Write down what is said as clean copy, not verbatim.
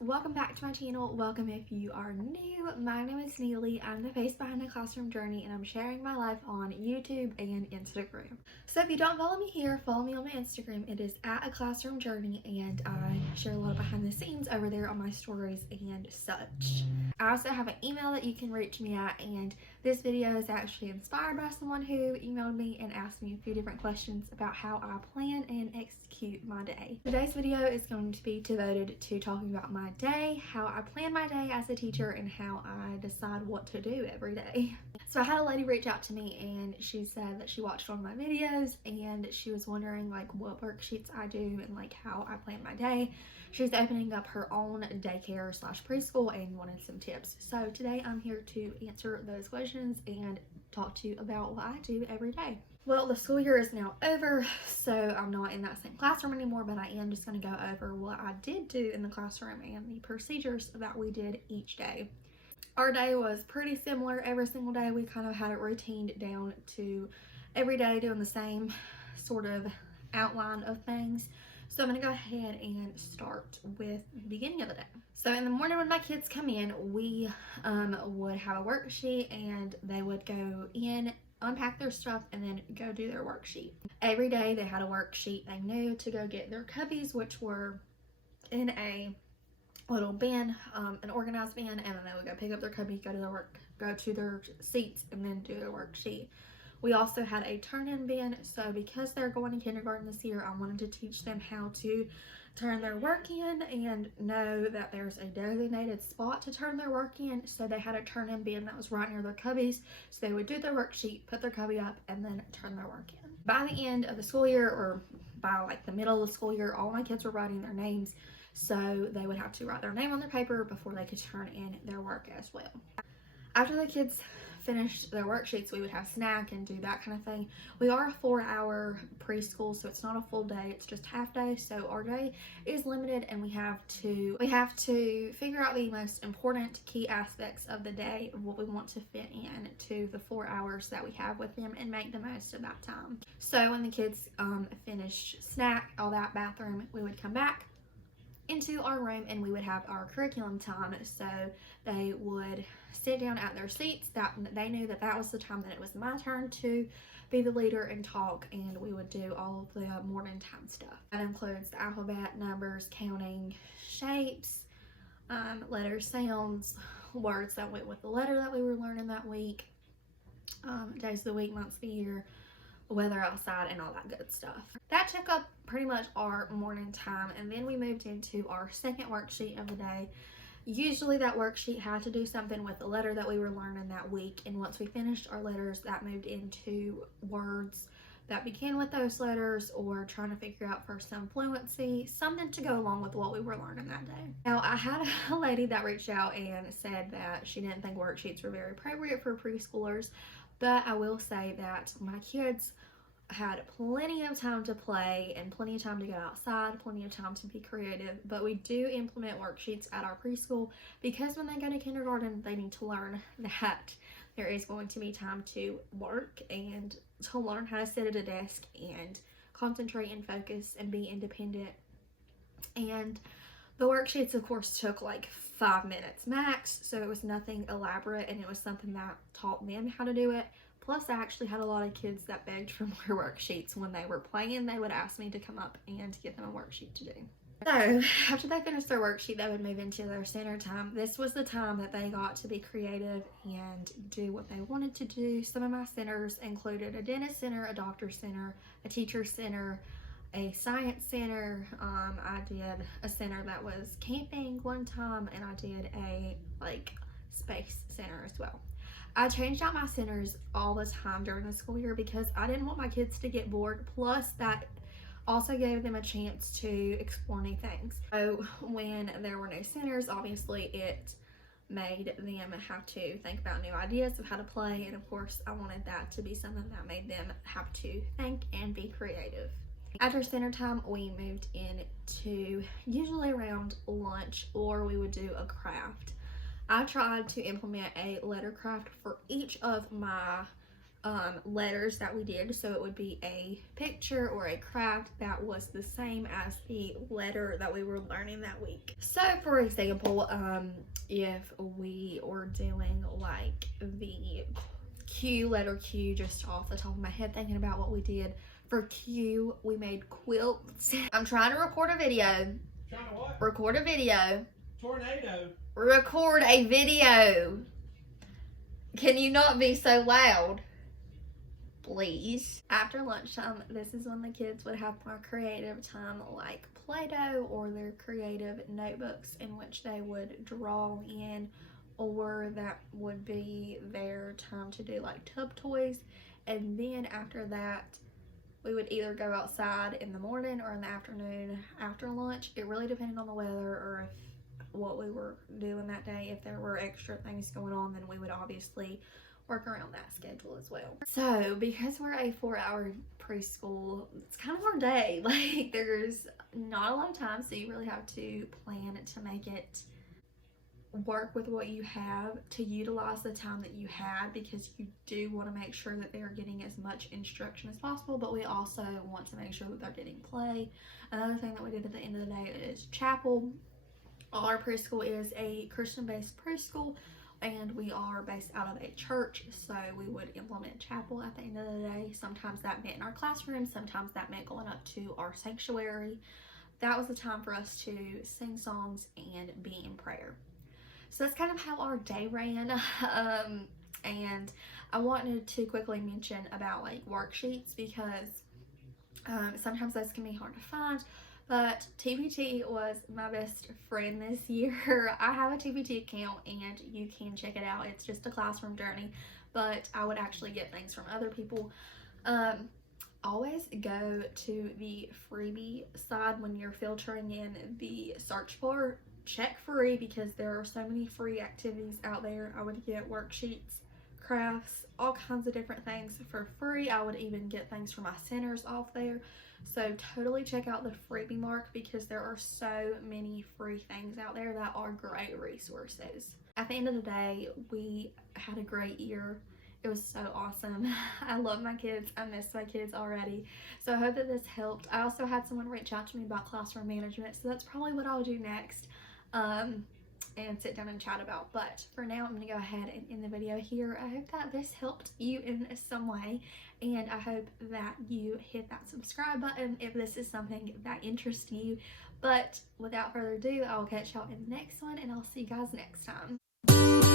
welcome back to my channel. Welcome if you are new. My name is Neely. I'm the face behind the classroom journey and I'm sharing my life on YouTube and Instagram. So if you don't follow me here, follow me on my Instagram. It is at a classroom journey and I share a lot of behind the scenes over there on my stories and such. I also have an email that you can reach me at, and this video is actually inspired by someone who emailed me and asked me a few different questions about how I plan and execute my day. Today's video is going to be devoted to talking about my day, how I plan my day as a teacher, and how I decide what to do every day. So I had a lady reach out to me and she said that she watched one of my videos and she was wondering like what worksheets I do and like how I plan my day. She's opening up her own daycare / preschool and wanted some tips. So today I'm here to answer those questions and talk to you about what I do every day. Well, the school year is now over, so I'm not in that same classroom anymore, but I am just going to go over what I did do in the classroom and the procedures that we did each day. Our day was pretty similar every single day. We kind of had it routined down to every day doing the same sort of outline of things. So I'm going to go ahead and start with the beginning of the day. So in the morning when my kids come in, we would have a worksheet and they would go in, unpack their stuff, and then go do their worksheet. Every day they had a worksheet. They knew to go get their cubbies, which were in a little bin, an organized bin, and then they would go pick up their cubbies, go to their seats, and then do their worksheet. We also had a turn-in bin, so because they're going to kindergarten this year, I wanted to teach them how to turn their work in and know that there's a designated spot to turn their work in. So they had a turn-in bin that was right near their cubbies, so they would do their worksheet, put their cubby up, and then turn their work in. By the end of the school year, or by like the middle of the school year, all my kids were writing their names, so they would have to write their name on their paper before they could turn in their work as well. After the kids finished their worksheets, we would have snack and do that kind of thing. We are a 4-hour preschool, so it's not a full day, it's just half day, so our day is limited and we have to figure out the most important key aspects of the day of what we want to fit in to the 4 hours that we have with them and make the most of that time. So when the kids finished snack, all that, bathroom, we would come back into our room and we would have our curriculum time. So they would sit down at their seats. That they knew that was the time that it was my turn to be the leader and talk, and we would do all of the morning time stuff. That includes the alphabet, numbers, counting, shapes, letters, sounds, words that went with the letter that we were learning that week, days of the week, months of the year, the weather outside, and all that good stuff. That took up pretty much our morning time, and then we moved into our second worksheet of the day. Usually that worksheet had to do something with the letter that we were learning that week, and once we finished our letters, that moved into words that began with those letters, or trying to figure out for some fluency, something to go along with what we were learning that day. Now, I had a lady that reached out and said that she didn't think worksheets were very appropriate for preschoolers, but I will say that my kids had plenty of time to play and plenty of time to go outside, plenty of time to be creative, but we do implement worksheets at our preschool because when they go to kindergarten, they need to learn that there is going to be time to work and to learn how to sit at a desk and concentrate and focus and be independent. And the worksheets, of course, took like 5 minutes max, so it was nothing elaborate, and it was something that taught them how to do it. Plus, I actually had a lot of kids that begged for more worksheets. When they were playing, they would ask me to come up and give them a worksheet to do. So, after they finished their worksheet, they would move into their center time. This was the time that they got to be creative and do what they wanted to do. Some of my centers included a dentist center, a doctor center, a teacher center, a science center. I did a center that was camping one time, and I did a space center as well. I changed out my centers all the time during the school year because I didn't want my kids to get bored, plus that also gave them a chance to explore new things. So when there were no centers, obviously it made them have to think about new ideas of how to play, and of course I wanted that to be something that made them have to think and be creative. After center time, we moved into usually around lunch, or we would do a craft. I tried to implement a letter craft for each of my letters that we did. So it would be a picture or a craft that was the same as the letter that we were learning that week. So for example, if we were doing like the Q, letter Q, just off the top of my head, thinking about what we did for Q, we made quilts. I'm trying to record a video. Trying to what? Record a video. Tornado. Record a video. Can you not be so loud? Please. After lunchtime, this is when the kids would have more creative time, like Play-Doh or their creative notebooks in which they would draw in, or that would be their time to do like tub toys. And then after that, we would either go outside in the morning or in the afternoon after lunch. It really depended on the weather or if what we were doing that day. If there were extra things going on, then we would obviously work around that schedule as well. So because we're a 4-hour preschool, it's kind of our day. Like there's not a lot of time, so you really have to plan to make it work with what you have, to utilize the time that you had, because you do want to make sure that they're getting as much instruction as possible, but we also want to make sure that they're getting play. Another thing that we did at the end of the day is chapel. Our preschool is a Christian-based preschool, and we are based out of a church, so we would implement chapel at the end of the day. Sometimes that meant in our classroom, sometimes that meant going up to our sanctuary. That was the time for us to sing songs and be in prayer. So that's kind of how our day ran. And I wanted to quickly mention about like worksheets, because sometimes those can be hard to find. But TBT was my best friend this year. I have a TBT account and you can check it out. It's just a classroom journey, but I would actually get things from other people. Always go to the freebie side when you're filtering in the search bar. Check free, because there are so many free activities out there. I would get worksheets, crafts, all kinds of different things for free. I would even get things for my centers off there. So totally check out the freebie mark, because there are so many free things out there that are great resources. At the end of the day, we had a great year. It was so awesome. I love my kids. I miss my kids already. So I hope that this helped. I also had someone reach out to me about classroom management, so that's probably what I'll do next. And sit down and chat about. But for now, I'm gonna go ahead and end the video here. I hope that this helped you in some way, and I hope that you hit that subscribe button if this is something that interests you. But without further ado, I'll catch y'all in the next one, and I'll see you guys next time.